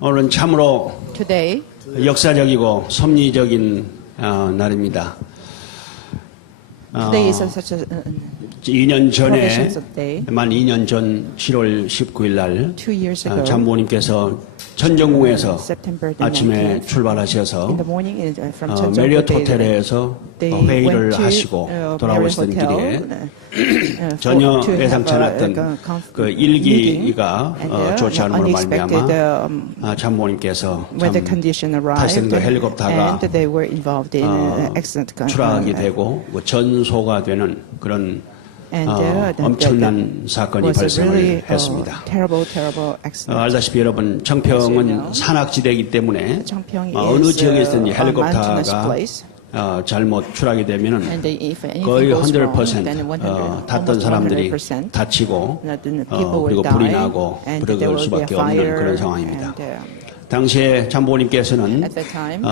오늘은 참으로 Today 역사적이고 섭리적인 날입니다. is such a 2년 전에 provisions of day. 만 2년 전 7월 19일 날 2 years ago, 참모님께서 천정궁에서 September the 아침에 19th, 출발하셔서 in the morning from Cheonjeong, 메리어트 호텔에서 they 회의를 went to 하시고 Marriott 돌아오시던 Hotel, 길에 전혀 to have 예상치 않았던 그 일기가 and 좋지 않음으로 unexpected 말미암아 참모님께서 weather condition 탈선도 arrived, 헬리콥터가 and they were involved in accident. 추락이 되고 전소가 되는 그런 엄청난 사건이 발생을 했습니다. terrible accident. 알다시피 여러분 청평은 산악지대이기 때문에 청평 어느 is 지역에 있든지 a mountainous 헬리콥터가 place. 잘못 추락이 되면은 And if anything 거의 goes 100% wrong, then 100, 탔던 almost 사람들이 100% 다치고 people will 그리고 불이 die, 나고 and 불에 there 걸 will be a 수밖에 없는 fire, 그런 상황입니다. and, 당시에 참모님께서는 at that time,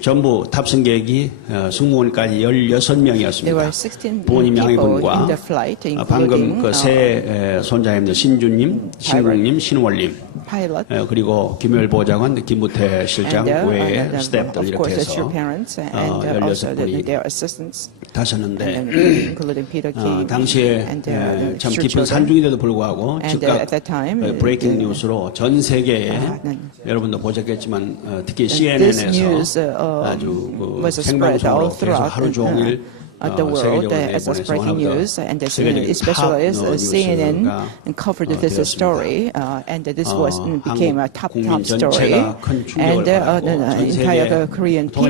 전부 탑승객이 승무원까지 there 16명이었습니다. were 16 부모님 people 양해분과 in the flight, 방금 including 그 새 손자님들 신주님, 신국님, 신월님 pilot, 그리고 김효일 보좌관, 김무태 실장 and 외에 of 스태프들 이렇게 course the 해서 true parents and also 16분이 their assistants, 타셨는데 and including Peter Kim 당시에 and their 참 three 깊은 children. 산중인데도 불구하고 And 즉각 at that time, 브레이킹 뉴스로 전 세계에 여러분도 보셨겠지만 특히 CNN에서 아주 그 was spread 생방송으로 all 계속 throughout 하루 종일 the world as a breaking news, and especially as CNN covered this story, and this became a top story, and the entire Korean people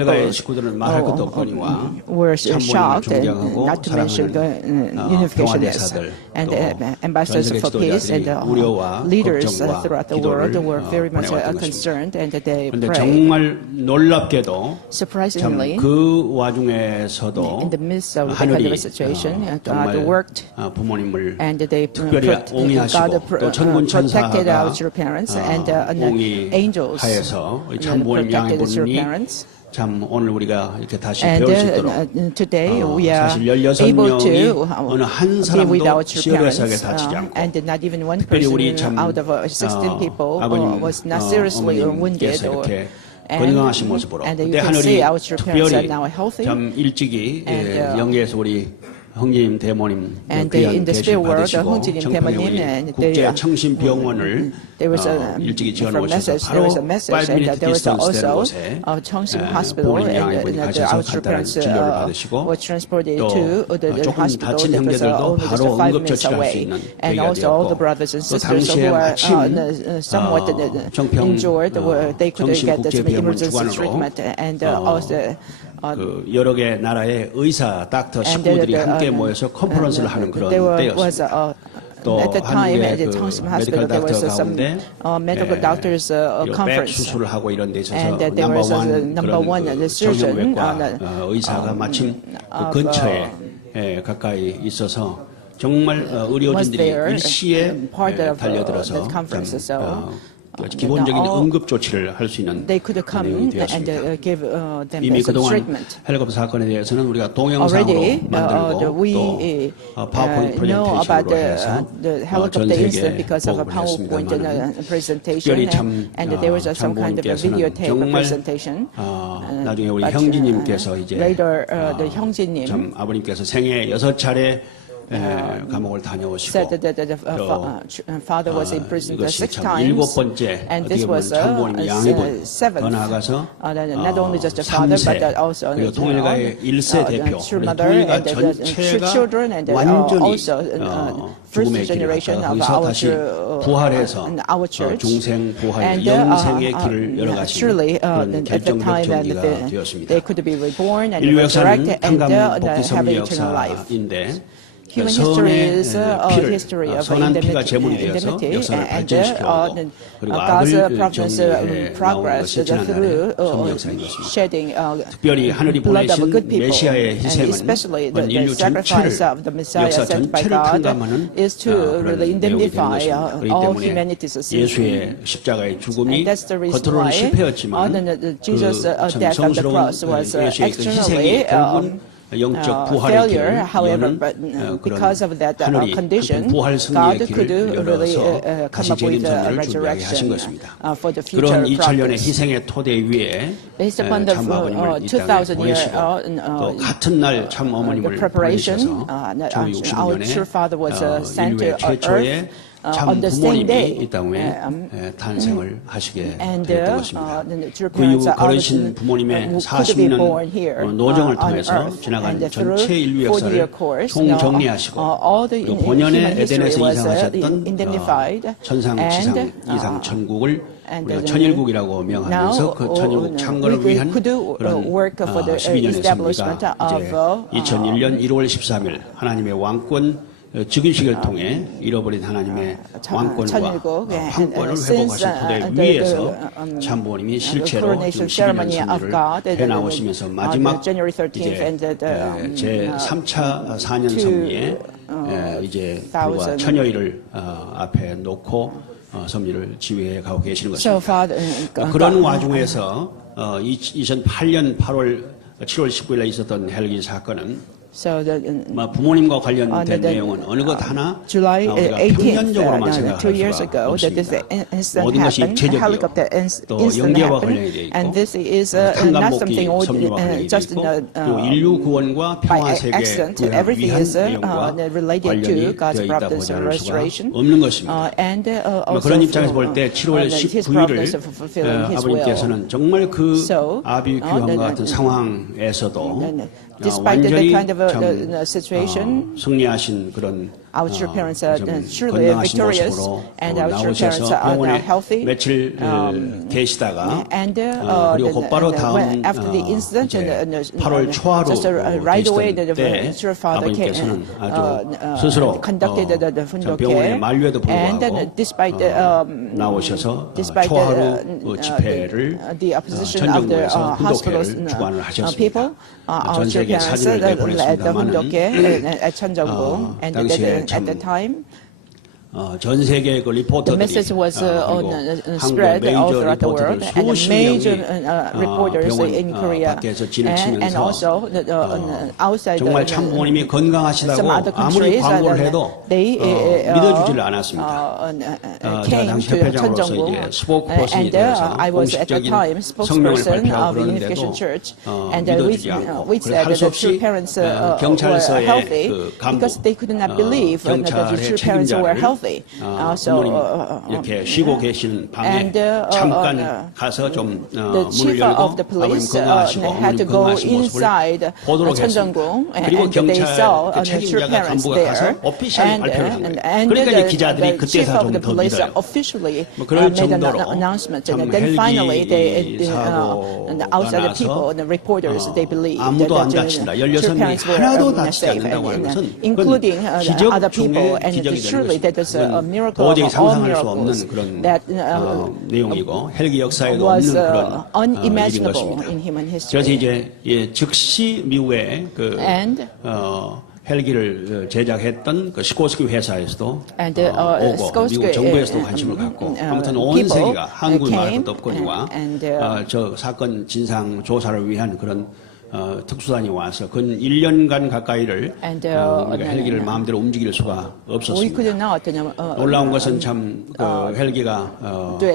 were shocked, and not to mention the unificationist, and ambassadors for peace and leaders throughout the world were very much concerned, and they prayed. 정말 놀랍게도 Surprisingly, 그 와중에서도 in the midst of the kind of situation, God worked, 부모님을 and they 특별히 옹이하시고 또 천군 protected our 천사가 true parents, and angels 옹이하여서 참모님 protected the true 양해분이 parents. 참 오늘 우리가 이렇게 다시 And 배울 수 있도록 today we are 사실 able 16명이 to 어느 한 be with 사람도 our true 시어리하게 parents, 다치지 않고 and not even one 특별히 우리 person 참 out of 16 people 아버님 was not seriously wounded. 어머님께서 이렇게 건강하신 모습으로 And you 근데 can see 하늘이 our true parents are 특별히 now healthy. 참 일찍이 And, 영계에서 우리 형님 대모님 And 귀한 in the 계신 spirit world, 받으시고 홍진님 청평에 대모님 우리 and 국제 청신병원을 there was 일찍이 지어 from 놓으셔서 message, there 바로 was a message, 5 minute and there was distance 되는 also 곳에 Cheongsing Hospital, 부모님 and 양해분이 the 가셔서 our true 간단한 parents 진료를 받으시고 were transported 또 to the 조금 hospital 다친 that was 형제들도 only just 바로 5 minutes 응급처치를 할 수 away, 있는 and 계기가 also all the 되었고 brothers and 또 sisters 당시에 who were 마침 somewhat 청평 injured, were they could get some 정신국제병원 emergency 주관으로 treatment, and also 그 여러 개 나라의 의사, 닥터, 식구들이 함께 모여서 컨퍼런스를 하는 그런 때였습니다. 또 at the time at 한국의 the 그 Cheongsing 메디컬 Hospital there was 닥터 some 가운데 medical doctors 백 conference, 수술을 하고 이런 데 있어서 and there was a number one 그런 surgeon 정형외과 의사가 마침 그 근처에 가까이 있어서 정말 의료진들이 일시에 달려들어서 기본적인 응급 조치를 할 수 있는 they could come 내용이 and 되었습니다. give them 이미 some 그동안 treatment. 헬리콥터 사건에 대해서는 우리가 동영상으로 Already, 만들고 we 또 파워포인트 know about 프레젠테이션으로 해서 the 전 helicopter incident 세계에 because of a 보고를 PowerPoint 했습니다만 presentation, 특별히 참 and there was some kind of a 참고님께서는 videotape 정말 presentation. 나중에 우리 But, 형제님께서 이제 later, the 형제님 참 아버님께서 생애 6차례 감옥을 다녀오시고 said that the father was in prison 이것이 6 참 times, 7번째 and 어떻게 this 보면 was 참모님 양해분 더 seventh. 나아가서 Not only just the father, 3세 but also 그리고 통일가의 1세 대표 true 우리 mother 통일가 and the true 전체가 children, and 완전히 also first 죽음의 길을 generation 갔다가 of 거기서 our 다시 부활해서 our church. 중생 부활 And 영생의 길을 열어가시는 surely 그런 at the time 결정적 that 계기가 되었습니다. they could be reborn and 인류 역사는 resurrected 탕감 and 복귀 have 섭리 eternal life. 역사인데 Human history is a 피를 history of 선한 피가 indemnity, 제물이 되어서 역사를 and 발전시켜오고 그리고 God's 악을 providence 정리해 나오는 progress 것이 지난 날의 through 성령사인 것입니다. shedding 특별히 하늘이 blood of 보내신 good people, 메시아의 and 희생은 especially 온 the 인류 sacrifice 전체를 of the Messiah 역사 sent by 전체를 God 탕감하는 is to really 그런 내용이 된 indemnify 것입니다. 그렇기 all 때문에 humanity's sins. 예수의 십자가의 죽음이 And that's the reason 겉으로는 why 실패였지만 Jesus' 그 참 death on the 성스러운 cross was 예수의 그 희생이 externally 결국은 영적 부활의 failure. 길을 However, 여는 but 그런 because of that 하늘이 condition, 부활 God 승리의 could 길을 really 열어서 come 다시 up with 재림 a 선언을 준비하게 하신 resurrection 것입니다. for the 그런 future 2000년의 progress. 희생의 토대 위에 Based upon the 참 아버님을 이 땅에 2000 year 보내시고 또 같은 날 참 the 어머님을 preparation, 보내셔서 our true father was 저 sent to 인류의 최초의 참 on the same 부모님이 day. 이 땅에 탄생을 하시게 And 되었던 것입니다. the true 그 이후 parents 걸으신 부모님의 who could be born 40년 here 노정을 on 통해서 earth. 지나간 And through 전체 인류 40-year 역사를 course, 총정리하시고 all the 그 본연의 human history 에덴에서 was 이상하셨던 identified. 천상, 지상, 이상, 천국을 우리가 천일국이라고 명하면서 그 천일국 창건을 위한 그런 12년의 섭리가 이제 2001년 1월 13일 하나님의 왕권 즉위식을 통해 잃어버린 하나님의 왕권과 황권을 회복하신 토대 위에서 참부모님이 실제로 지금 12년 섭리를 해나오시면서 마지막 이제 제 3차 4년 섭리에 이제 불과 처녀일을 앞에 놓고 섭리를 지휘해 가고 계시는 것입니다. 그런 와중에서 2008년 7월 19일에 있었던 헬기 사건은 부모님과 관련된 내용은 어느 것 하나 July 우리가 18th, 평면적으로만 2 years 생각할 ago, 수가 that this 없습니다. incident 모든 것이 happened, 입체적이요. helicopter 또 incident 영계와 happened, 관련이 돼 있고 and this is not 탄감복귀 something 섭리와 관련이 돼 just 있고 그리고 인류 구원과 by 평화 세계 accident. 구현 Everything 위한 is 내용과 related to 관련이 God's 되어 있다 providence 보지 and 않을 수가 restoration. 없는 것입니다. And also 그런 입장에서 볼 때 7월 his 19일을 providence of fulfilling his will. 아버님께서는 정말 그 So, 아비 귀환과 같은 상황에서도 despite the 완전히 kind of 참 situation, 승리하신 그런 our true parents are 좀 truly 건강하신 victorious, 모습으로 and our true parents 나오셔서 are now 병원에 healthy. 며칠 계시다가 And 그리고 곧바로 다음 after the incident, 이제 8월 초하루 just right away, 계시던 때 true father 아버님께서는 아주 스스로 conducted the 참 병원의 만류에도 and 불구하고 despite 나오셔서 despite 초하루 집회를 the opposition of the 천정부에서 hospitals 훈독회를 주관을 하셨습니다. people, our 전 true 세계 parents 사진을 led the 내보냈습니다만은 훈독회 at 천정부, and 당시에 at the time. 전 세계 그 The 리포터들이 message was 그리고 spread 한국의 all 메이저 throughout the world, 리포터들 and the 수십 major 명이 reporters 병원 in Korea, 밖에서 진을 and 치면서 also outside 정말 the, 참 부모님이 some 건강하시다고 other 아무리 countries, 광고를 해도 they 믿어주지를 않았습니다. 제가 came 당시 to 협회장으로서 천정부, 이제 스포크퍼슨이 and 되어서 I was at the 공식적인 time 성명을 spokesperson 발표하고 of the Unification 그러는데도 Church, and we 믿어주지 않고 we said 할 that 수 the true 없이 parents were 경찰서의 healthy 그 간부, because they could not believe that the 경찰의 true parents were 책임자를 healthy. 부모님 이렇게 쉬고 계시는 밤에 and, 잠깐 가서 좀 the 문을 chief 열고 of the 아버님 police 건강하시고 had to 어머님 go 건강하신 모습을 inside 보도록 했습니다. 천정궁, 그리고 and they saw 경찰 그 the true 책임자가 parents 간부가 가서 there, 오피셜 발표를 한 거예요. and 그러니까 이제 the 기자들이 chief 그때서 of the 좀 더 police 믿어요. officially 그럴 made an 정도로 announcement, 참 and then finally 헬기 and outside the people, the reporters, they believed 아무도 안 that 다친다. the true 16명이 parents were 하나도 다치지 safe, 않는다고 하는 것은 including 기적 other people, 중에 and 기적이 되는 surely that is a 것입니다. miracle 도저히 of all 상상할 수 miracles 없는 그런 that 내용이고 헬기 역사에도 was 없는 그런 일인 unimaginable 것입니다. in human 그래서 history. 이제 즉시 미국의 그 And 헬기를 제작했던 그 시코스키 회사에서도 And, 오고 미국 Sikorsky, 정부에서도 관심을 갖고 아무튼 온 people, 세계가 한국 말고 came, 덕분이와 and, 저 사건 진상 조사를 위한 그런 특수단이 와서 근 1년간 가까이를 And, 우리가 헬기를 마음대로 움직일 수가 we could 없었습니다. not 놀라운 것은 참 그 헬기가 do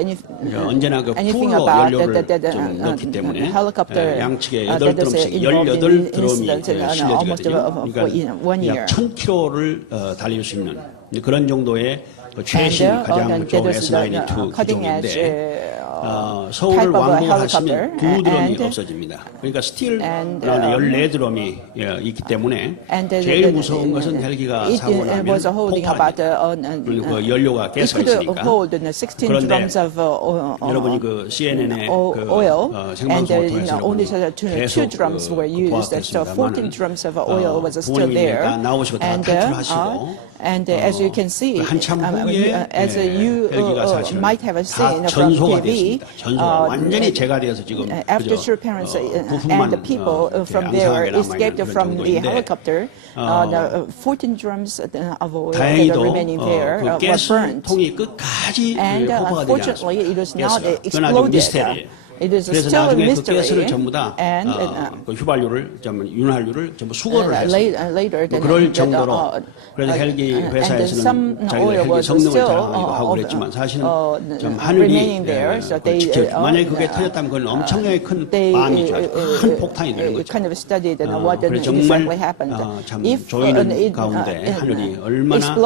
언제나 그 anything 풀로 about 연료를 that 좀 넣기 때문에 helicopter 양측에 that is 8드럼씩 involved 18드럼이 in almost 실려지거든요. in one 그러니까 year. 약 1000km를 달릴 수 있는 그런 정도의 최신 And, 가장 좋은 that is the S92 cutting edge 기종인데 서울을 type of 왕복하시면 helicopter, 2드럼이 and, 없어집니다. 그러니까 스틸 and, 14드럼이 있기 때문에 And 제일 무서운 것은 헬기가 사고 나면 was holding about 그리고 그 연료가 it 깨서 could 있으니까. hold 16 그런데 drums of 여러분이 그 CNN의 oil, 그 and 생방송을 통해서 only two 계속 drums were used, so 14 drums of oil was still there. 부모님이 나오시고 다 탈출하시고 And as you can see, 한참 후에 as you 헬기가 사실은 might have 다 seen from 전소가 TV, 됐습니다. 전소가 완전히 제거되어서 지금 after true parents and the people from there escaped from the helicopter, the 14 drums of oil that are 다행히도 remaining there 그 were burned. 가스통이 끝까지 And 폭파가 되지 unfortunately, it was not 않았습니다. 그건 아주 exploded. 미스테리예요. It is 그래서 still a 나중에 그 mystery. 가스를 전부 다 And 그 휘발유를 윤활유를 전부 수거를 해서 later, 뭐 그럴 정도로 그래서 헬기 회사에서는 자기들 헬기 성능을 자랑하기도 하고 그랬지만 사실은 좀 하늘이 만약에 그게 터졌다면 그건 엄청나게 큰 반이죠. 큰 폭탄이 되는 거죠. 그래서 정말 참 조이는 가운데 하늘이 얼마나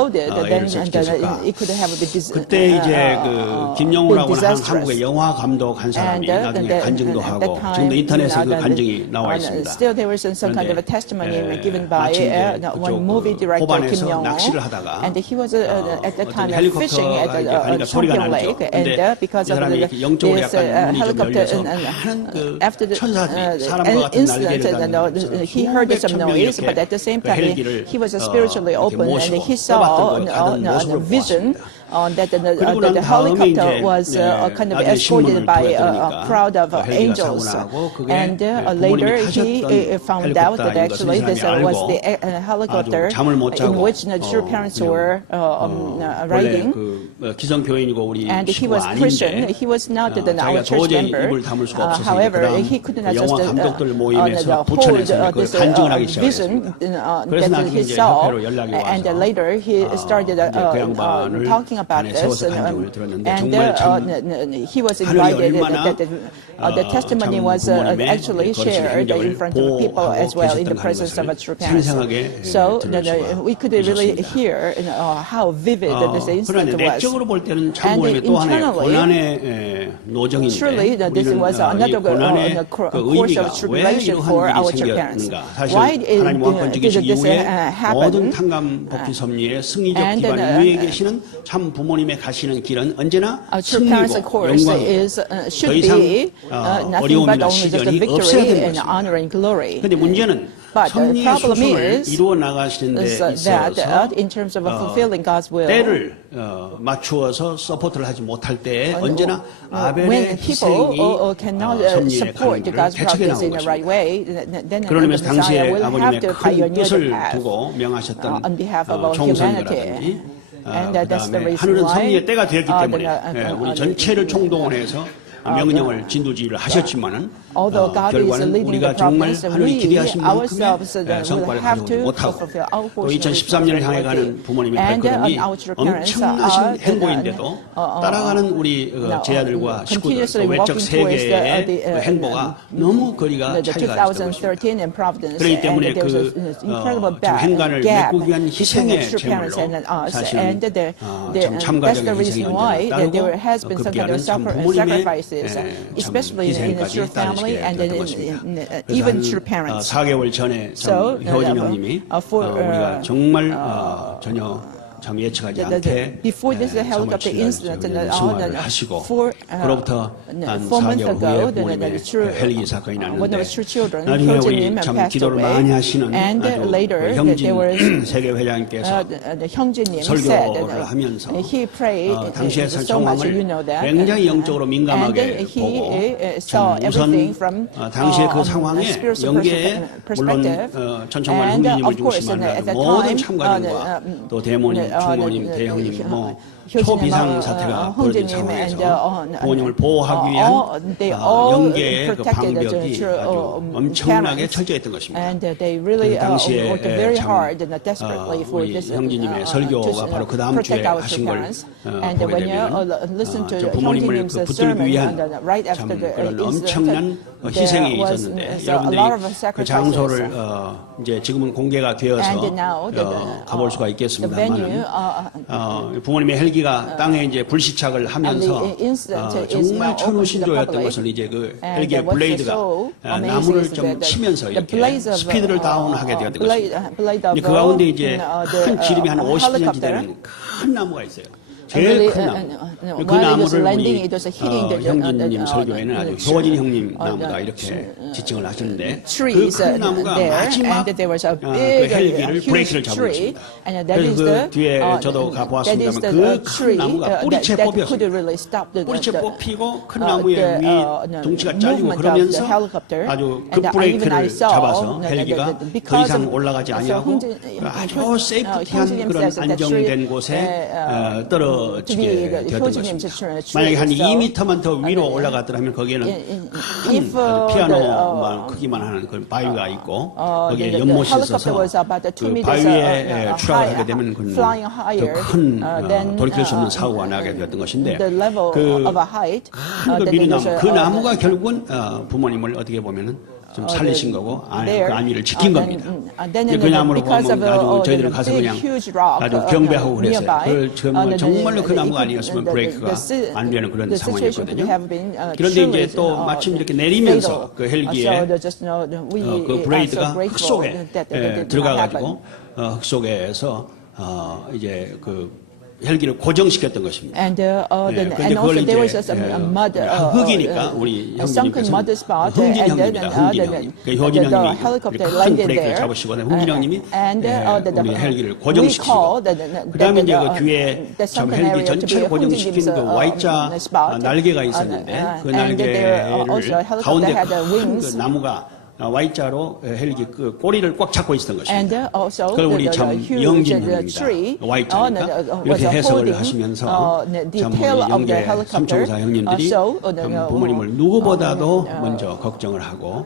애를 썼겠을까. 그때 이제 그 김영우라고 하는 한국의 영화 감독 한 사람이 나중에 간증도 하고 지금도 인터넷에 그 간증이 나와 있습니다. Still there was some kind of a testimony given by one movie director Kim Young-woo, and he was at the time fishing at Songpyeong Lake, and because of this helicopter, after the incident, he heard some noise, but at the same time he was spiritually open, and he saw a vision that the helicopter was kind of escorted by a crowd of angels. And later he found out that actually this was the helicopter in which the true parents were riding. And he was Christian. He was not our church member. However, he could not just hold this vision that he saw. And later he started talking about this, and he was invited. The testimony was actually shared in front of people as well in the presence of a true parents. So we could really hear how vivid this incident was. And internally, truly this was another course of tribulation for our church parents. Why did this happen? 부모님의 가시는 길은 언제나 true parents' course should be nothing but only just a victory and honor and glory. 그런데 문제는 섭리의 수순을 이루어 나가시는 데 있어서 in terms of fulfilling God's will, 때를 맞추어서 서포트를 하지 못할 때 언제나 아벨의 희생이 섭리의 가는 길을 대책해 나온 것입니다. 그러면서 당시에 아버님의 큰 뜻을 두고 명하셨던 총선이라든지 그다음에 하늘은 섭리의 때가 되었기 때문에 우리 전체를 총동원해서 명령을 진두지휘를 하셨지만은 결과는 우리가 정말 하늘이 기대하신 만큼의 성과를 가져오지 못하고 또 2013년을 향해 가는 부모님의 발걸음이 엄청나신 행보인데도 따라가는 우리 제자들과 식구들 또 외적 세계의 행보가 너무 거리가 차이가 있었던 것입니다. 그렇기 때문에 그 행간을 메꾸기 위한 희생의 제물로 사실은 참 참가적인 희생이 언제나 따르고 급기야는 참 부모님의 especially in the true family and even true parents. 4개월 전에 참 효진 형님이 우리가 정말 전혀 참 예측하지 않게 before this helicopter incident, 승화를 하시고 그로부터 한 4개월 후에 부모님의 헬기 사건이 났는데 나중에 우리 참 기도를 많이 하시는 아주 형진 세계회장님께서 설교를 하면서 당시의 상황을 굉장히 영적으로 민감하게 보고 참 우선 당시의 그 상황에 연계에 물론 천청관 형제님을 중심으로 하는 모든 참가진과 또 대모님 주모님, 대형님, 초비상 사태가 벌어진 상황에서 부모님을 보호하기 위한 연계의 그 방벽이 아주 엄청나게 철저했던 것입니다. 그 당시에 참 우리 형제님의 설교가 바로 그 다음 주에 하신 걸 보게 되면 부모님을 그 붙들기 위한 참 그런 엄청난 희생이 있었는데 여러분들이 그 장소를 이제 지금은 공개가 되어서 가볼 수가 있겠습니다만 부모님의 헬기가 땅에 이제 불시착을 하면서 정말 천우신조였던 것은 이제 그 헬기의 블레이드가 나무를 좀 치면서 이렇게 스피드를 다운하게 되었던 것입니다. 그 가운데 이제 큰 지름이 한 50cm 되는 큰 나무가 있어요. 제일 큰 나무. 그 나무를 우리 형진님 설교에는 아주 효진 형님 나무다 이렇게 지칭을 하셨는데 그 큰 나무가 마지막 그 헬기를 브레이크를 잡은 것입니다. 그래서 그 뒤에 저도 가보았습니다만 그 큰 나무가 뿌리채 뽑혔습니다. 뿌리채 뽑히고 큰 나무의 위 둥치가 잘리고 그러면서 아주 급브레이크를 잡아서 헬기가 더 이상 올라가지 아니하고 아주 세이프티한 그런 안정된 곳에 떨어 떨어지게 되었던 것입니다. 만약에 한 2m만 더 위로 올라갔더라면 거기에는 큰 피아노 크기만 하는 그런 바위가 있고 거기에 연못이 있어서 그 바위에 추락을 하게 되면 더큰 돌이킬 수 없는 사고가 나게 되었던 것인데 그 미리나무 그 나무가 결국은 부모님을 어떻게 보면은 좀 살리신 거고 그 안위를 지킨 겁니다. 그 나무로 보면 나중에 저희들은 가서 그냥 아주 경배하고 그랬어요. 정말로 그 나무가 아니었으면 브레이크가 안 되는 그런 상황이었거든요. 그런데 이제 또 마침 이렇게 내리면서 그 헬기에 그 브레이드가 흙 속에 들어가가지고 흙 속에서 이제 그 헬기를 고정시켰던 것입니다. 그런데 그걸 이제 흙이니까 우리 형님께서 흥진 형님입니다. 흥진 형님. 그 효진 형님이 큰 브레이크를 잡으시거든요. 흥진 형님이 우리 헬기를 고정시키고 그 다음에 이제 그 뒤에 참 헬기 전체를 고정시킨 그 Y자 날개가 있었는데 그 날개를 가운데 큰 그 나무가 Y자로 헬기 그 꼬리를 꽉 잡고 있었던 것입니다. 그걸 우리 참 영진 형입니다. Y자니까 이렇게 해석을 하시면서 참 우리 영계 삼총사 형님들이 참 부모님을 누구보다도 먼저 걱정을 하고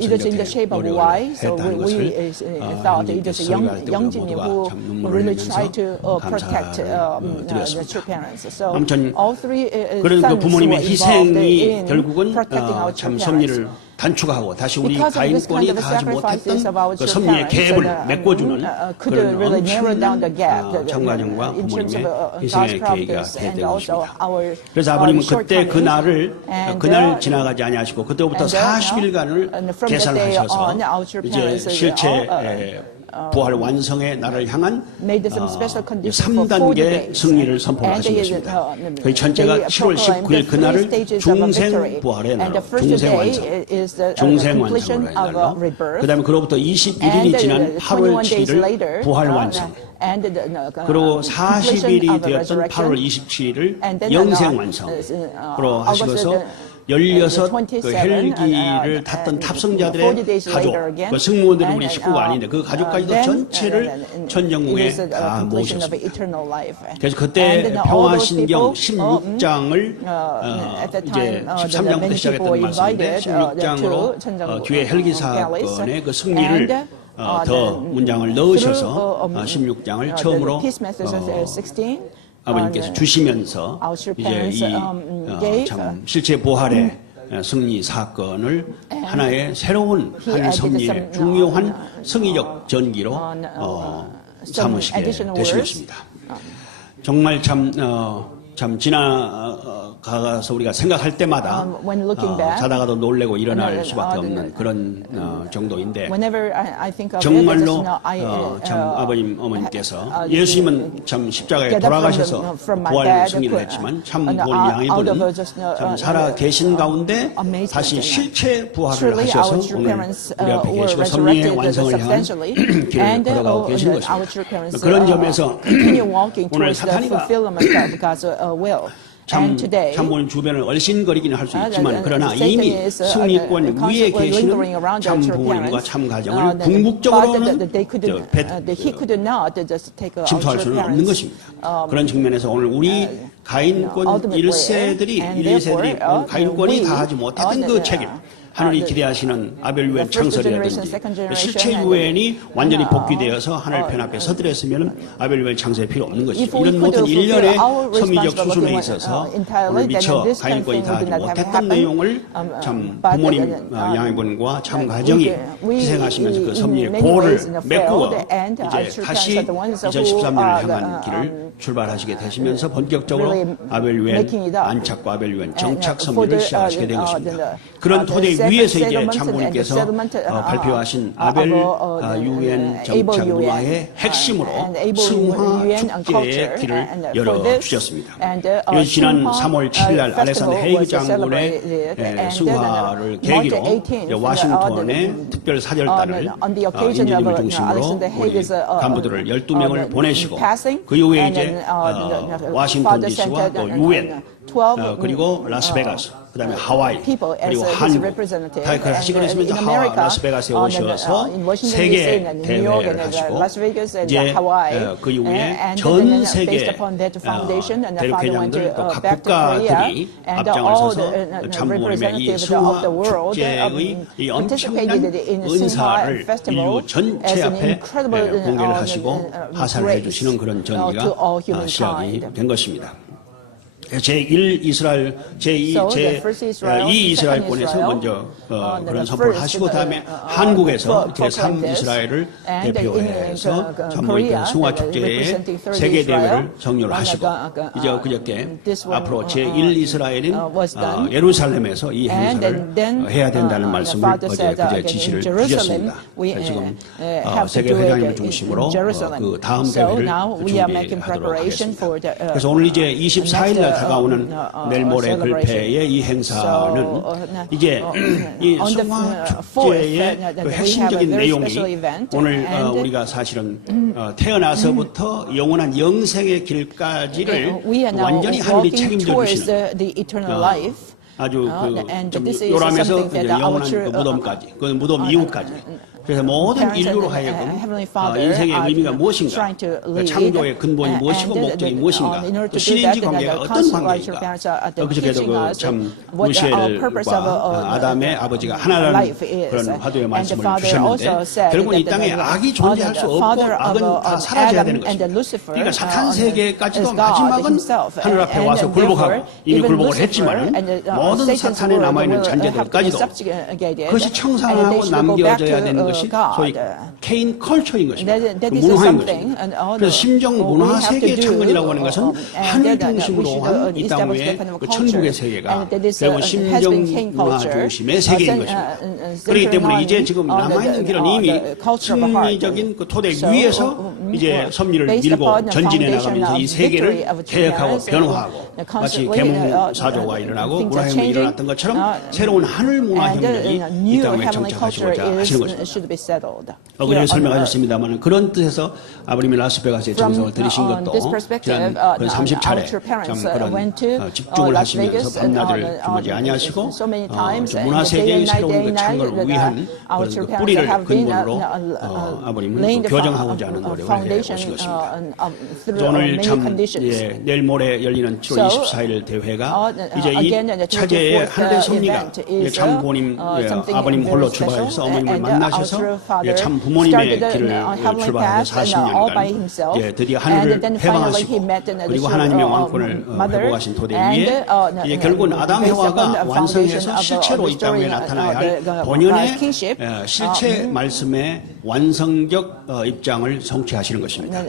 이렇게 노력을 했다는 것을 형님께서 설교할 때 모두가 참 눈물을 흘리면서 감사드렸습니다. 아무튼 그런 그 부모님의 희생이 결국은 참 섭리를 단축하고 다시 우리 가인권이 다 하지 못했던 그 섭리의 갭을 메꿔주는 그런 엄청난 참가정과 부모님의 희생의 계기가 되는 것입니다. 그래서 아버님은 그때 그날 지나가지 아니하시고 그때부터 40일간을 계산하셔서 이제 실체 부활 완성의 날을 향한 3단계 승리를 선포하신 것입니다. 그 전체가 7월 19일 그날을 중생 부활의 날로, 중생 완성, 중생 완성으로 한 날로, 그 다음에 그로부터 21일이 지난 8월 7일을 부활 완성, 그리고 40일이 되었던 8월 27일을 영생 완성으로 하시면서 16 그 헬기를 탔던 탑승자들의 가족, 그 승무원들은 우리 식구가 아닌데 그 가족까지도 전체를 천정궁에 다 모으셨습니다. 그래서 그때 평화신경 16장을 이제 13장부터 시작했던 말씀인데 16장으로 뒤에 헬기 사건의 그 승리를 더 문장을 넣으셔서 16장을 처음으로 아버님께서 주시면서 이제 이 참 실제 부활의 승리 사건을 하나의 새로운 한 섭리의 중요한 승리적 전기로 삼으시게 되시겠습니다. 정말 참 지나가서 우리가 생각할 때마다 자다가도 놀래고 일어날 수밖에 없는 그런 정도인데 정말로 참 아버님 어머님께서 예수님은 참 십자가에 돌아가셔서 부활 승리를 했지만 참 우리 양이분은 참 살아 계신 가운데 다시 실체 부활을 하셔서 오늘 우리 앞에 계시고 섭리의 완성을 향한 길을 걸어가고 계신 것입니다. 그런 점에서 오늘 사탄이가 참모님 주변을 얼씬거리기는 할 수 있지만 그러나 이미 승리권 위에 계시는 참 부모님과 참 가정을 궁극적으로는 침투할 수는 없는 것입니다. 그런 측면에서 오늘 우리 가인권 1세들이 가인권이 다 하지 못했던 그 책임, 하늘이 기대하시는 아벨 유엔 창설이라든지 실체 유엔이 완전히 복귀되어서 하늘 편 앞에 서들었으면 아벨 유엔 창설이 필요 없는 것이죠. 이런 모든 일련의 섭리적 수순에 있어서 오늘 미처 가인권이 다 하지 못했던 내용을 참 부모님 양해분과 참 가정이 희생하시면서 그 섭리의 고를 메꾸어 이제 다시 2013년을 향한 길을 출발하시게 되시면서 본격적으로 아벨 유엔 안착과 아벨 유엔 정착 섭리를 시작하시게 된 것입니다. 그런 토대 위에서 이제 참모님께서 발표하신 아벨 유엔 정착 문화의 핵심으로 승화 축제의 길을 열어주셨습니다. 지난 3월 7일 날 알렉산더 헤이그 장군의 승화를 계기로 와싱턴에 특별 사절단을 인디님을 중심으로 우리 간부들을 12명을 보내시고 그 이후에 이제 워싱턴 DC와 또 유엔 그리고 라스베가스 그다음에 하와이 people as 그리고 his 한국 representative. 다 같이 그러시면서 in 하와 America, 라스베가스에 오셔서 in Washington 세계 DC and New York 대회를 and 하시고 Las Vegas and 이제 Hawaii. 그 이후에 and 전 then 세계 based upon that foundation, and the father went 대륙회장들 또 각 back to Korea, 국가들이 and 앞장을 all 서서 the 참모님의 이 representatives of the world 축제의 이 participated 엄청난 in the 은사를 Sinha Festival 인류 전체 as an 앞에 incredible 공개를 하시고 하사를 해주시는 그런 to all 전기가 시작이 humankind. 된 것입니다. 제1 이스라엘, 제2 이스라엘권에서 먼저 그런 선포를 하시고 다음에 한국에서 제3 이스라엘을 대표해서 참모님 승화축제에 세계대회를 정렬을 하시고 이제 그저께 앞으로 제1 이스라엘인 예루살렘에서 이 행사를 해야 된다는 말씀을 그제 지시를 주셨습니다. 지금 세계회장님을 중심으로 그 다음 대회를 준비하도록 하겠습니다. 그래서 오늘 이제 24일 날 다가오는 내일 모레 글패의 이 행사는 이제 이 성화축제의 그 핵심적인 내용이 오늘 우리가 사실은 태어나서부터 영원한 영생의 길까지를 완전히 하늘이 책임져 주시는 아주 좀 요람해서 영원한 그 무덤까지, 그 무덤 이후까지. 그래서 모든 인류로 하여금 인생의 의미가 무엇인가, 창조의 근본이 무엇이고 목적이 무엇인가, 또 신인지 관계가 어떤 관계인가. 그저께도 참 무시엘과 아담의 아버지가 하나라는 그런 화두의 말씀을 주셨는데 결국 이 땅에 악이 존재할 수 없고 악은 다 사라져야 되는 것입니다. 그러니까 사탄 세계까지도 마지막은 하늘 앞에 와서 굴복하고 이미 굴복을 했지만 모든 사탄에 남아있는 잔재들까지도 그것이 청산하고 남겨져야 되는 것이 소위 케인 컬처인 것입니다. 그 문화인 것입니다. 그래서 심정 문화 세계의 창건이라고 하는 것은 하늘 중심으로 한 이 땅 위에 그 천국의 세계가 결국 심정 문화 중심의 세계인 것입니다. 그렇기 때문에 이제 지금 남아있는 길은 이미 승리적인 그 토대 위에서 이제 섭리를 밀고 전진해 나가면서 이 세계를 개혁하고 변화하고 마치 계몽사조가 일어나고 문화혁명이 일어났던 것처럼 새로운 하늘 문화혁명이 이 땅에 정착하시고자 하시는 것입니다. 그렇게 설명하셨습니다만 그런 뜻에서 아버님이 라스베가스에 정성을 들이신 것도 지난 30차례 참 그런 집중을 하시면서 밤낮을 주무지 아니하시고 문화세계의 새로운 그 창건을 위한 그런 그 뿌리를 근본으로 아버님은 교정하고자 하는 노력을 해오신 것입니다. 오늘 참 내일 모레 열리는 7월 24일 대회가 이제 이 차제의 하늘의 섭리가 참 부모님 아버님 홀로 출발해서 어머님을 만나셔서 참 부모님의 길을 출발해서 40년간 드디어 하늘을 회방하시고 그리고 하나님의 왕권을 회복하신 토대 위에 이제 결국은 아담 해와가 완성해서 실체로 이 땅에 나타나야 할 본연의 실체 말씀의 완성적 입장을 성취하시는 것입니다.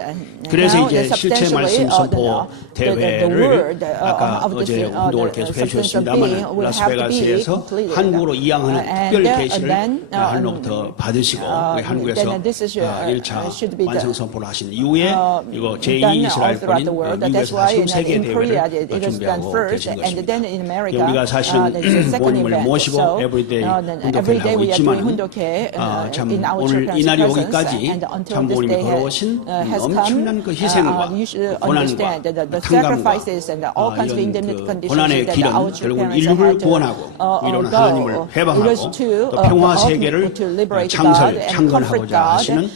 그래서 이제 실체 말씀 선포 대회를 아까 어제 운동을 계속 해주셨습니다만 라스베가스에서 한국으로 이양하는 특별 계시를 하늘로부터 받으시고 한국에서 1차 완성 선포를 하신 이후에 이거 제2 이스라엘권인 미국에서 43개 대회를 준비하고 계신 것입니다. 우리가 사실은 부모님을 모시고 에브리데이 훈독회를 하고 있지만 참 오늘 이날이 오기까지 참 부모님이 걸어오신 엄청난 그 희생과 고난과 탕감과 이런 그 고난의 길은 결국은 인류를 구원하고 이런 하나님을 회방하고 또 평화 세계를 창건하고자 하시는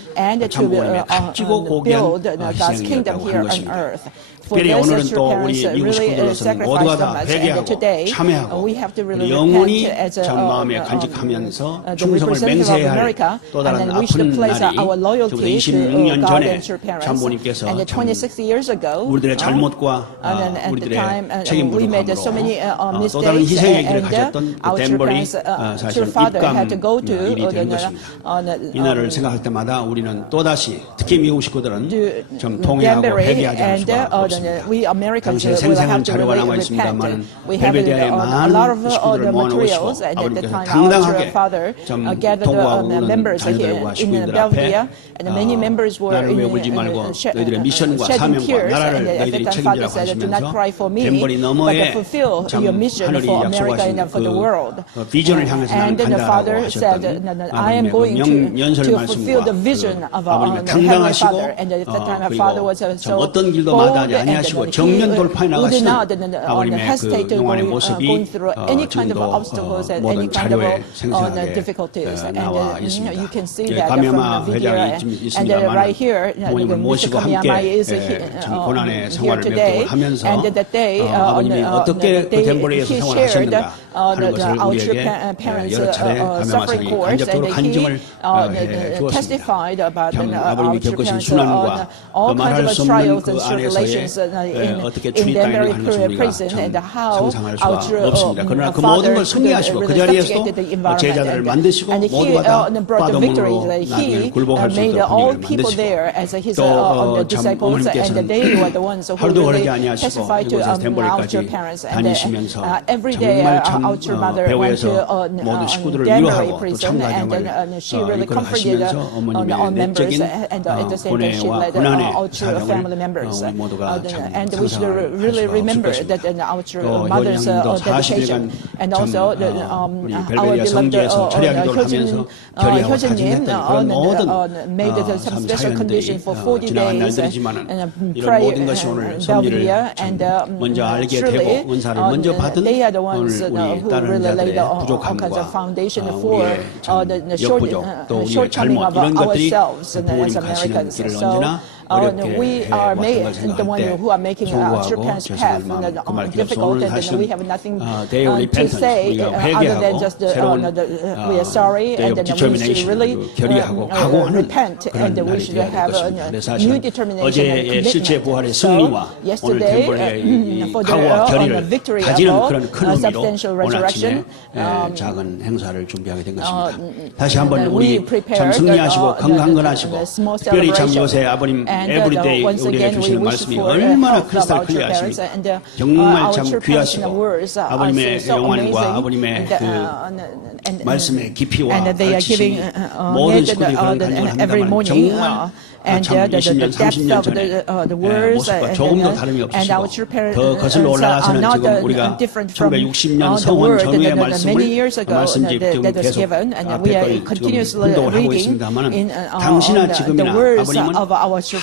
참부모님의 값지고 고귀한 희생이었다고 하는 것입니다. 특별히 오늘은 또 우리 미국 식구들로서는 모두가 다 회개하고 참회하고 영원히 참 마음에 간직하면서 충성을 맹세해야 할 또 다른 아픈 날이 저부터 26년 전에 참부모님께서 참 우리들의 잘못과 우리들의 책임 부족함으로 또 다른 희생의 길을 가셨던 그 덴버리 사실 입감 일이 된 것입니다. 이 날을 생각할 때마다 우리는 또다시 특히 미국 식구들은 좀 통회하고 회개하지 않을 수가 없습니다. 당시에 생생한 자료가 남아 있습니다만 벨베데아의 많은 식구들을 모아놓으시고 아버님께서 당당하게 좀 통과하고 오는 자녀들과 식구인들 앞에 나를 왜 울지 말고 너희들의 미션과 사명과 나라를 너희들이 책임지라고 하시면서 덴버리 너머에 참 하늘이 약속하신 그 비전을 향해서 나는 간다라고 하셨던 아버님의 그 연설 말씀과 아버님의 당당하시고 참 어떤 길도 마다하지 아니하시고 정면 돌파해 나가시는 아버님의 그 용안의 모습이 지금도 모든 자료에 생생하게 나와 있습니다. 감염아 회장이 좀 있습니다만 부모님을 모시고 함께 참 고난의 생활을 몇 동안 하면서 아버님이 어떻게 그 덴버리에서 생활을 하셨는가 하는 것을 우리에게 여러 차례 감염아상이 간접적으로 간증을 해 주었습니다. 참 아버님이 겪으신 순환과 그 말할 수 없는 그 안에서의 어떻게 주님당이라고 하는 것을 우리가 참 상상할 수가 없습니다. 그러나 그 모든 걸 승리하시고 그 자리에서도 제자들을 만드시고 모두가 다 빠짐으로 나중에 굴복할 수 있도록 분위기를 만드시고 또 참 어머님께서는 하루도 그러지 아니하시고 이곳에서 덴버리까지 다니시면서 정말 참 배후에서 모든 식구들을 위로하고 또 참가정을 이끌어가시면서 어머님의 내적인 고뇌와 고난의 사정을 우리 모두가 참 상상할 수 없습니다. 또 효정님도 40일간 참 우리 벨베리아 성지에서 철야기도를 하면서 결의하고 사진했던 그런 모든 참 사연들이 지나간 날들이지만은 이런 모든 것이 오늘 섭리를 먼저 알게 되고 은사를 먼저 받은 오늘 우리 다른 자들의 부족함과 우리의 참 역부족 또 우리의 잘못 이런 것들이 부모님 가시는 길을 언제나 we are the one who are making our parents' path difficult, and we have nothing to say other than just we are sorry, and then we should really repent, and we should have a new determination and commitment. Yesterday, for the victory of substantial resurrection, 작은 행사를 준비하게 된 것입니다. 다시 한번 우리 참 승리하시고 건강건하시고 특별히 참 요새 아버님 에브리데이 우리에게 주시는 말씀이 얼마나 크리스탈 클리어하십니까? 정말 참 귀하시고 아버님의 영원과 아버님의 그 말씀의 깊이와 가르치심이 모든 식구들이 그런 간증을 합니다만 정말 참 20년, 30년 전에 모습과 조금 더 다름이 없으시고 더 거슬러 올라가서는 지금 우리가 1960년 성원 전후의 말씀을 말씀집 지금 계속 앞에 걸 지금 운동을 하고 있습니다만 당시나 지금이나 아버님은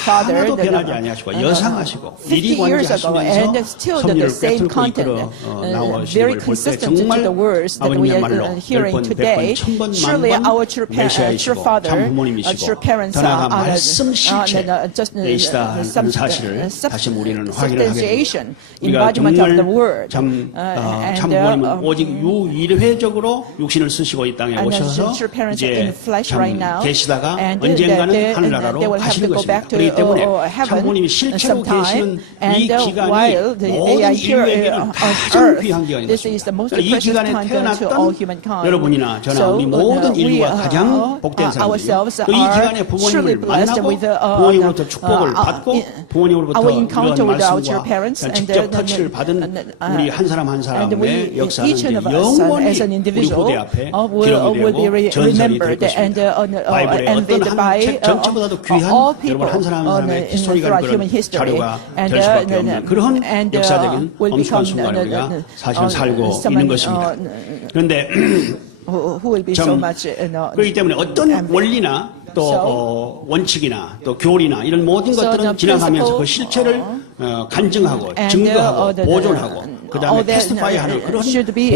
하나도 변하지 아니하시고 여상하시고 미리관리하시면서 섭리를 꿰뚫고 이끌어 나오시는 걸 볼 때 정말 아버님이야말로 10번, 100번, 1000번, 만번 메시아이시고 참 부모님이시고 더 나아가 말씀 실체이시다 하는 사실을 다시 우리는 확인을 하게 됩니다. 우리가 정말 참 부모님은 오직 유일회적으로 육신을 쓰시고 이 땅에 오셔서 이제 참 계시다가 언젠가는 하늘나라로 가시는 것입니다. 그렇기 때문에 참 부모님이 실체로 계시는 이 기간이 모든 인류에게는 가장 귀한 기간입니다. 이 기간에 태어났던 여러분이나 저나 우리 모든 인류가 가장 복된 사람들이요. 또 이 기간에 부모님을 만나고 부모님으로부터 축복을 받고 부모님으로부터 이런 말씀과 직접 터치를 받은 우리 한 사람 한 사람의 역사는 이제 영원히 우리 후대 앞에 기록이 되고 전설이 될 것입니다. 바이블의 어떤 한 책 전체보다도 귀한 여러분 한 사람 한 사람의 히스토리가 그런 자료가 될 수밖에 없는 그런 역사적인 엄청난 순간을 우리가 사실 살고 있는 것입니다. 그런데 참 그렇기 때문에 어떤 원리나 또 원칙이나 또 교리나 이런 모든 것들은 지나가면서 그 실체를 간증하고 증거하고 보존하고 그 다음에 테스티파이하는 그런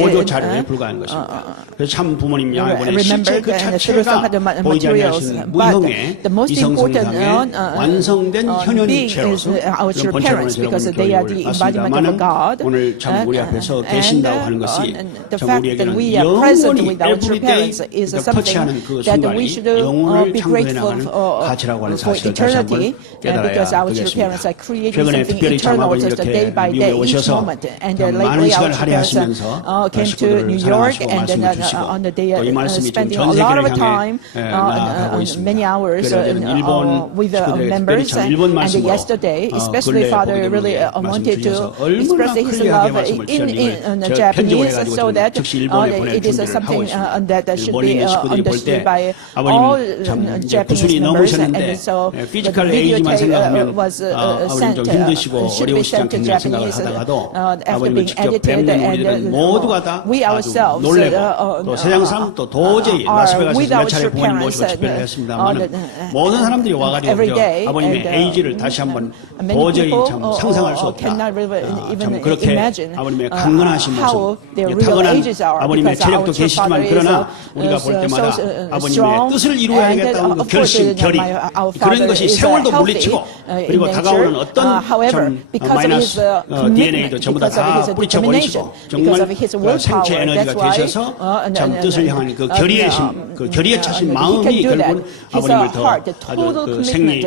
보조 자료에 불과한 것입니다. 그래서 참 부모님 양해보내 실제 그 자체가 보이지 않으신 무형의 이성성상의 완성된 현현체로서 그런 번째로는 제가 오늘 봤습니다만은 오늘 참 우리 앞에서 계신다고 하는 것이 참 우리에게는 영원히 에브리데이 터치하는 그 순간이 영혼을 창조해 나가는 가치라고 하는 사실을 다시 한번 깨달아야 되겠습니다. 최근에 특별히 참 아버님 이렇게 미국에 오셔서 많은 시간을 할애하시면서 식구들을 사랑하시고 말씀을 주시고 또 이 말씀이 좀 전 세계를 향해 나아가고 있습니다. 그래서 일본 식구들의 특별히 참 일본 말씀으로 근래 복음을 말씀을 주셔서 얼마나 클리어하게 말씀을 주셨는지 제가 편집을 해가지고 즉시 일본에 보내주문을 하고 있습니다. 일본인 식구들이 볼 때 아버님 참 이제 구순이 넘으셨는데 피지컬 에이지만 생각하면 아버님 좀 힘드시고 힘드시고 어려우시지 않겠냐 생각을 하다가도 아버님을 직접 뵙는 우리들은 모두가 다 아주 놀래고 또 세상 사람 또 도저히 라스베가스에서 몇 차례 부모님 모시고 집회를 했습니다만 모든 사람들이 와가지고 아버님의 에이지를 다시 한번 도저히 참 상상할 수 없다. 참 그렇게 아버님의 강건하신 모습, 타고난 아버님의 체력도 계시지만 그러나 우리가 볼 때마다 아버님의 뜻을 이루어야겠다는 그 결심, 결의 그런 것이 세월도 물리치고 그리고 다가오는 어떤 참 마이너스 DNA도 전부 다 뿌리쳐 버리시고 정말 그 생체 에너지가 되셔서 참 뜻을 향한 그 결의의 힘, 그 결의에 차신 마음이 결국은 아버님을 더 아주 그 생리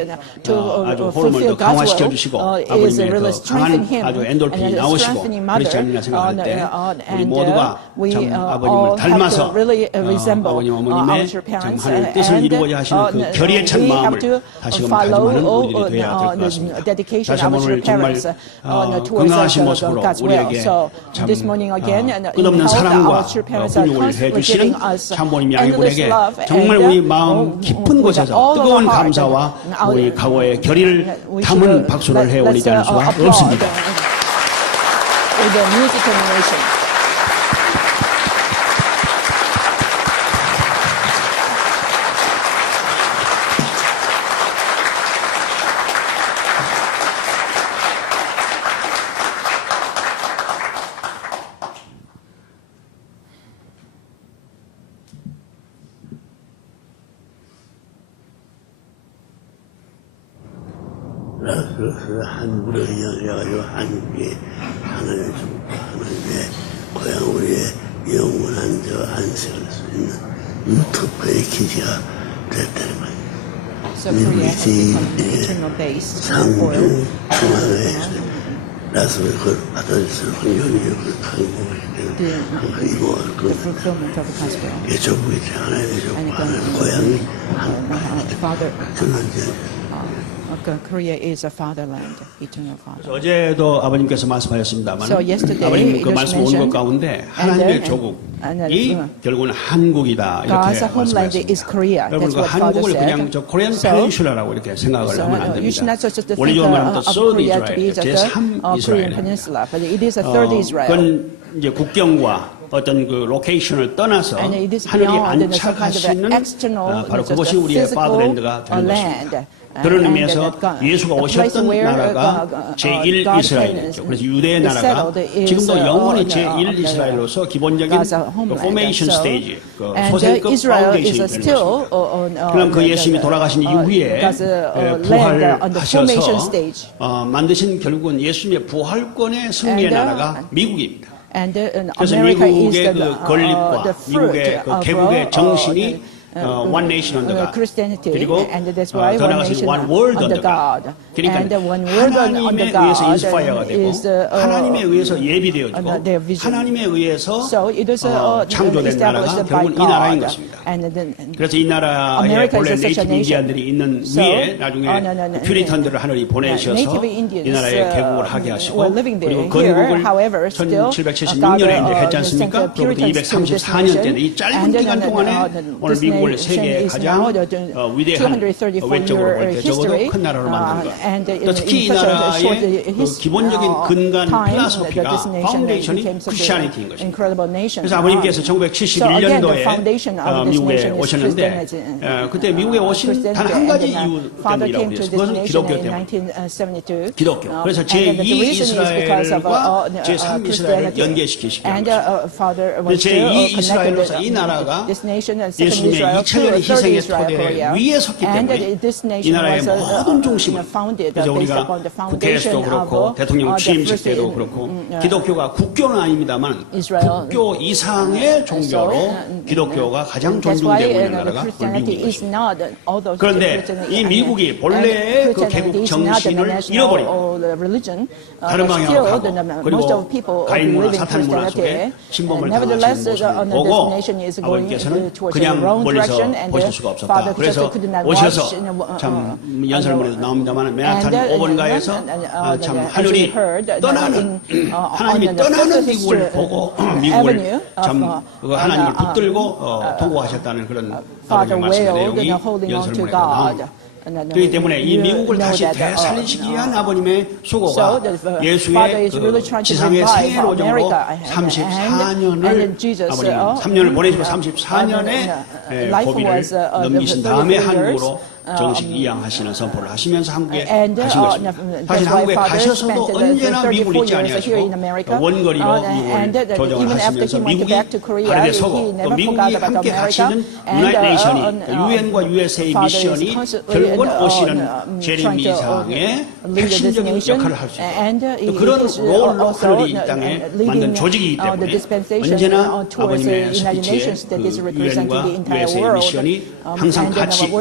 아주 호르몬도 강화시켜 주시고 아버님의 그 강한 아주 엔돌핀이 나오시고 그렇지 않느냐 생각할 때 우리 모두가 참 아버님을 닮아서 아버님 어머님의 참 하늘 뜻을 이루고자 하시는 그 결의에 찬 마음을 다시금 다짐하는 우리들이 되어야 될 것 같습니다. 다시 한번 오늘 정말 건강하신 모습으로 우리에게 참 끝없는 사랑과 훈육을 해주시는 참모님 양이분에게 정말 우리 마음 깊은 곳에서 뜨거운 감사와 우리 과거의 결의를 담은 박수를 해올리지 않을 수가 없습니다. 라스베가스 한국으로 이어져가지고 한국의 하나님의 고향 우리의 영원한 저 안식을 수 있는 특별히 기지가 됐다는 말이에요. 미국이 상중 중앙에 라스베가스를 받아줄 수 있는 환경이 한국을 항상 이루어갈 겁니다. 개조국이 하나님의 족보 하나님의 고향이 한국입니다. Korea is a fatherland, eternal father. 어제도 아버님께서 말씀하셨습니다만 아버님 그 말씀 온 것 가운데 하나님의 조국이 결국은 한국이다 이렇게 말씀하셨습니다. 여러분 그 한국을 그냥 저 코리안 페닌슐라라고 이렇게 생각을 하면 안 됩니다. 원리적으로 말하면 third Israel, 제3 이스라엘입니다. 그건 이제 국경과 어떤 그 로케이션을 떠나서 하늘이 안착하시는 바로 그것이 우리의 파더랜드가 되는 것입니다. 그런 의미에서 예수가 오셨던 나라가 제1 이스라엘이었죠. 그래서 유대의 나라가 지금도 영원히 제1 이스라엘로서 기본적인 그 포메이션 스테이지, 그 소생급 파운데이션이 되는 것입니다. 그럼 그 예수님이 돌아가신 이후에 부활하셔서 만드신 결국은 예수님의 부활권의 승리의 나라가 미국입니다. 그래서 미국의 그 건립과 미국의 그 개국의 정신이 one nation under God. 그리고 더 나아가서 one world under God. 그러니까 하나님에 의해서 인스파이어가 되고 하나님에 의해서 예비되어지고 하나님에 의해서 창조된 나라가 결국은 이 나라인 것입니다. 그래서 이 나라에 본래 네이티브 인디안들이 있는 위에 나중에 퓨리턴들을 하늘이 보내셔서 이 나라에 개국을 하게 하시고 그리고 건국을 1776년에 이제 했지 않습니까? 그로부터 234년째 이 짧은 기간 동안에 오늘 미국을 세계의 가장 위대한 외적으로 볼 때 적어도 큰 나라로 만든 것. 또 특히 이 나라의 그 기본적인 근간 필라소피가 파운데이션이 크리스천리티인 것입니다. 그래서 아버님께서 1971년도에 미국에 오셨는데 그때 미국에 오신 단 한 가지 이유 때문이라고 그랬어요. 그것은 기독교 때문에. 기독교. 그래서 제2 이스라엘과 제3 이스라엘을 연계시키시기 위해서. 제2 이스라엘로서 이 나라가 예수님의 2000년의 희생의 토대 위에 섰기 때문에 이 나라의 모든 중심을 그래서 우리가 국회에서도 그렇고 대통령 취임식 때도 그렇고 기독교가 국교는 아닙니다만 국교 이상의 종교로 기독교가 가장 존중되고 있는 나라가 미국인 것입니다. 그런데 이 미국이 본래의 그 개국 정신을 잃어버리고 다른 방향으로 가고 그리고 가인 문화, 사탄 문화 속에 침범을 당하시는 모습을 보고 아버님께서는 그냥 멀리서 보실 수가 없었다. 그래서 오셔서 참 연설문에도 나옵니다만 맨하탄 5번가에서 참 하늘이 떠나는 하나님이 떠나는 미국을 보고 미국을 참 하나님을 붙들고 통고하셨다는 그런 말씀의 내용이 연설문에 나옵니다. 그렇기 때문에 이 미국을 다시 되살리시기 위한 아버님의 수고가 예수의 그 지상의 생애로정으로 34년을 아버님 3년을 보내시고 34년의 고비를 넘기신 다음에 한국으로 정식 이양하시는 선포를 하시면서 한국에 가신 것입니다. 사실 한국에 가셔서도 언제나 미국을 잊지 아니하시고 원거리로 미국을 조정을 하시면서 미국이 발에 서고 또 미국이 함께 같이 있는 유나이티드 네이션이 유엔과 USA의 미션이 결국은 오시는 제레미 이상의 핵심적인 역할을 할 수 있고 또 그런 롤로 하늘이 이 땅에 만든 조직이기 때문에 언제나 아버님의 스피치에 그 유엔과 USA의 미션이 항상 같이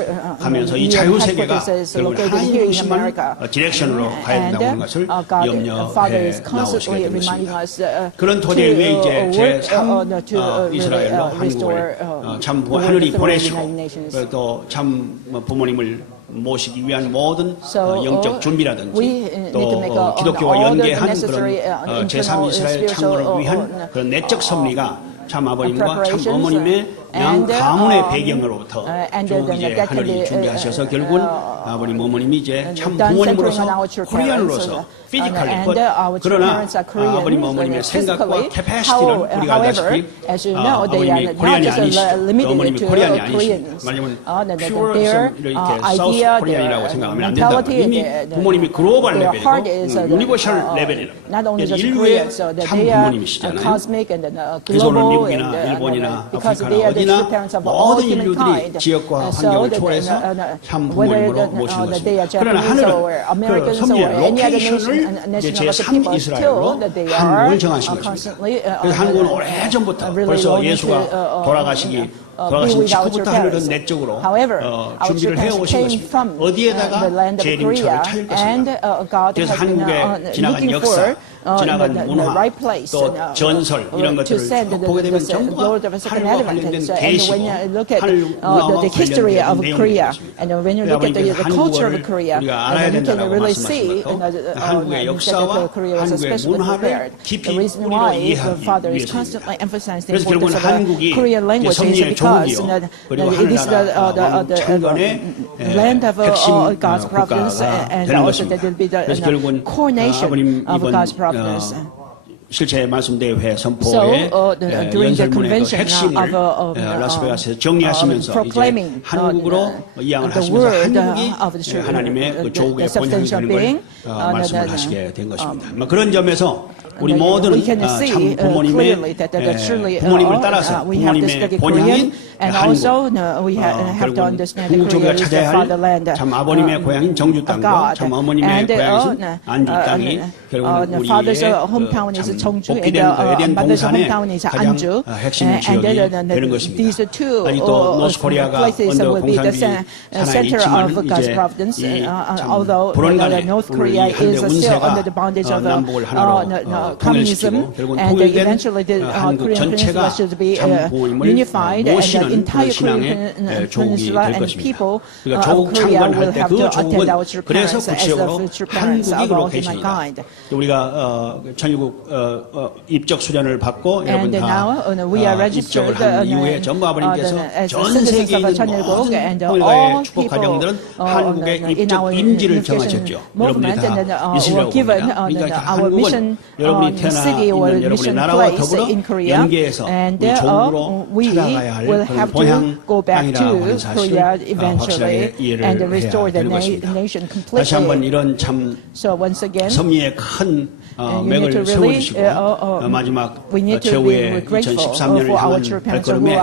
가면서 이 자유세계가 결국 하나님 중심만 디렉션으로 가야 된다는 것을 염려해 나오시게 됩니다. 그런 토대 위에 이제 제3 이스라엘로 한국을 참 하늘이 보내시고 또 참 부모님을 모시기 위한 모든 영적 준비라든지 또 기독교와 연계한 그런 제3 이스라엘 창건을 위한 그런 내적 섭리가 참 아버님과 참 어머님의 양 가문의 배경으로부터 쭉 이제 하늘이 준비하셔서 결국은 아버님 어머님이 이제 참 부모님으로서 코리안으로서 피지컬리 그러나 아버님 어머님의 생각과 캐패시티는 우리가 알다시피 아버님이 코리안이 아니시죠. 어머님이 코리안이 아니시죠. 말하자면 퓨어 이렇게 사우스 코리안이라고 생각하면 안 된다. 이미 부모님이 글로벌 레벨이고 유니버셜 레벨이라고 인류의 참 부모님이시잖아요. 그래서 오늘 미국이나 일본이나 아프리카나 어디나 모든 인류들이 지역과 환경을 초월해서 참 부모님으로 모시는 것입니다. 그러나 하늘은 그 섭리의 로케이션을 제3 이스라엘로 한국을 정하신 것입니다. 그래서 한국은 오래전부터 벌써 예수가 돌아가신 직후부터 하늘은 내적으로 준비를 해오신 것입니다. 어디에다가 재림처를 찾을 것인가. 그래서 한국에 지나간 역사, 지나간 문화, 또 전설 이런 것들을 쭉 보게 되면 전부 하늘과 관련된 계시고 하늘 문화와 관련된 내용들입니다. 한국을 우리가 알아야 된다고 말씀하신 것도 한국의 역사와 한국의 문화를 깊이 우리로 이해하기 위해서입니다. 그래서 결국은 한국이 섭리의 종기요 그리고 하늘나라 창건의 핵심 국가가 되는 것입니다. 그래서 결국은 아버님 이번 실제 말씀대회 선포의 연설문의 그 핵심을 라스베가스에서 정리하시면서 이제 한국으로 이양을 하시면서 한국이 하나님의 그 조국의 본향이 되는 걸 말씀을 하시게 된 것입니다. 그런 점에서 우리 모든 참 부모님을 따라서 부모님의 본향인 결국은 궁극적으로 찾아야 할 참 아버님의 고향인 정주 땅과 참 어머님의 고향이신 안디 땅이 결국은 우리의 참 복귀된 에덴 동산의 가장 핵심 지역이 되는 것입니다. 아니 또 노스코리아가 언더 공산주의 산하에 있지만 이제 이참 불원간에 오늘 이 한대 운세가 남북을 하나로 통일시키고 결국은 통일된 한국 전체가 참 부모님을 모시는 그 신앙의 조국이 될 것입니다. 그러니까 조국 창건할 때 그 조국은 그래서 구체적으로 한국이 로케이션이다. 우리가 천일국 입적 수련을 받고 여러분 다 입적을 한 이후에 전부 아버님께서 전 세계에 있는 모든 통일가의 축복 가정들은 한국의 입적 임지를 정하셨죠. 여러분들이 다 있으려고 합니다. 그러니까 한국은 여러분이 태어나 있는 여러분의 나라와 더불어 연계해서 우리 조국으로 찾아가야 할 그런 본향 땅이라고 하는 사실을 확실하게 이해를 해야 되는 것입니다. 다시 한번 이런 참 섭리의 큰 맥을 세워주시고 마지막 최후의 2013년을 향한 발걸음에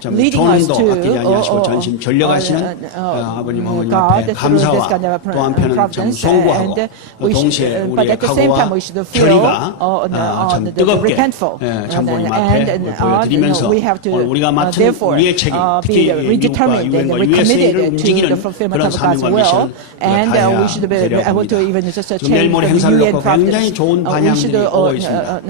좀 돈도 아끼지 아니하시고 전심 전력하시는 아버님 어머님 앞에 감사와 또 한편은 참 송구하고 동시에 우리의 각오와 결의가 참 뜨겁게 참부모님 앞에 보여드리면서 우리가 맡은 우리의 책임 특히 미국과 유엔과 USA를 움직이는 그런 사명과 미션을 다해야 되려 합니다. 지금 내일 모레 행사를 놓고 굉장히 좋은 반향들이 오고 있습니다.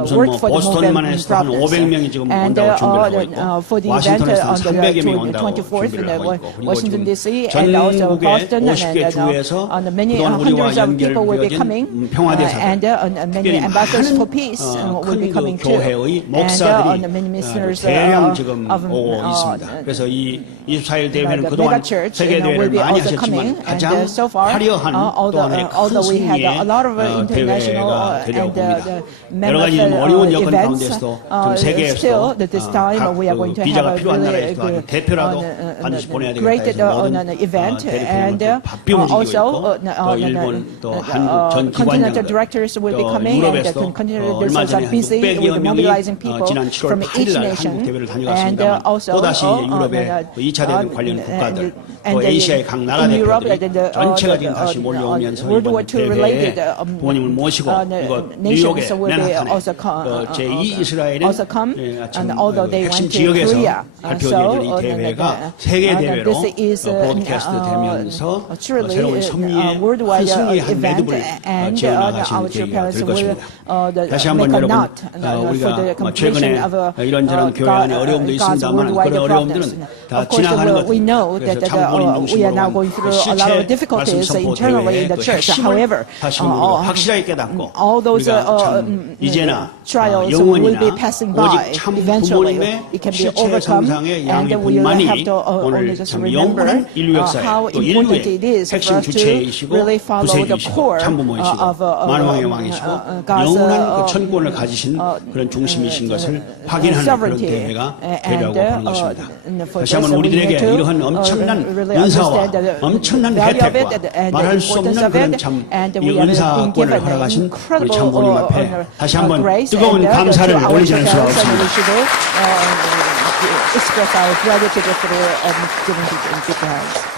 무슨 뭐 보스턴만 해서 한 500명이 지금 온다고 준비를 하고 있고 워싱턴에서 한 300여 명이 온다고 준비를 하고 있고 그리고 지금 전국의 50개 주에서 그동안 우리와 연결되어진 평화대사들 특별히 ambassadors for peace will be coming too. 교회의 And 목사들이 the many ministers 대량 지금 of 오고 있습니다. 그래서 이 24일 대회는 the 그동안 mega church 세계 will 대회를 be 많이 also coming. 하셨지만 가장 And so far, 화려한 또 하나의 큰 although we had a lot of 승리의 international 대회가 되려고 봅니다. and 여러 가지 좀 어려운 여건 events, 가운데서도 좀 세계에서 still at this time we are going to 비자가 have a 필요한 really 나라에서 아주 대표라도 반드시 보내야 되겠다 great 해서 모든 event and 대륙들은 바삐 움직이고 있고 또 일본 또 한국 전 continental 기관장들 directors will be 또 coming and the 유럽에서도 continental 얼마 directors 전에 are busy with 600여 명이 mobilizing people 지난 7월 from 8일 each 날 한국 nation 대회를 and 다녀갔습니다만 also 또다시 유럽의 2차 대회 관련 국가들 또 아시아의 각 나라 in Europe, 대표들이 전체가 지금 다시 몰려오면서 World War 이번 II 대회에 related 부모님을 모시고 이거 nations 뉴욕의 will be 맨하탄에 also come, 제2 이스라엘은 also come, 아침 and although they 핵심 went to 지역에서 Korea, 발표되는 이 대회가 세계 대회로 this is 브로드캐스트 되면서 truly 새로운 승리의 큰 worldwide 승리의 한 event, 매듭을 and 지어나가시는 our 계기가 parents 될 will 것입니다. 다시 한번 make a 여러분 knot for the 우리가 completion 최근에 of 이런저런 교회 안에 어려움도 God's 있습니다만 worldwide 그런 어려움들은 problems. 다 Of course, 지나가는 we know 것들. that 그래서 참 부모님 we are now 중심으로 going through a lot of 실체 말씀 difficulties 선포 internally in 대회의 the 그 church. 핵심을 However, 다시 한번 우리가 확실하게 깨닫고 all those 우리가 참 이제나 trials will 영원이나 be passing by. 오직 참 Eventually, 부모님의 it can be 실체 overcome, 성상의 and 양의 we will 분만이 have to only 오늘 just 참 remember 영원한 인류 역사의 how 또 important it 인류의 is for 핵심 us to 주체이시고 really follow the 구세주이시고 core 참부모이시고 of 만왕의 왕이시고 God's 영원한 그 천권을 가지신 그런 중심이신 것을 확인하는 그런 sovereignty. 대회가 And, 되려고 하는 것입니다. for 다시 한번 this, we 우리들에게 need to, 이러한 엄청난 really 은사와 understand the 엄청난 value of it 혜택과 and the 말할 수 importance 없는 of 그런 it, 참 and 이 we are being given 은사권을 허락하신 우리 incredible 참부모님 앞에 다시 한번 grace, 뜨거운 and, 감사를 to our 올리지 않을 수가 parents, and we 없습니다. should express our gratitude through giving to good hands.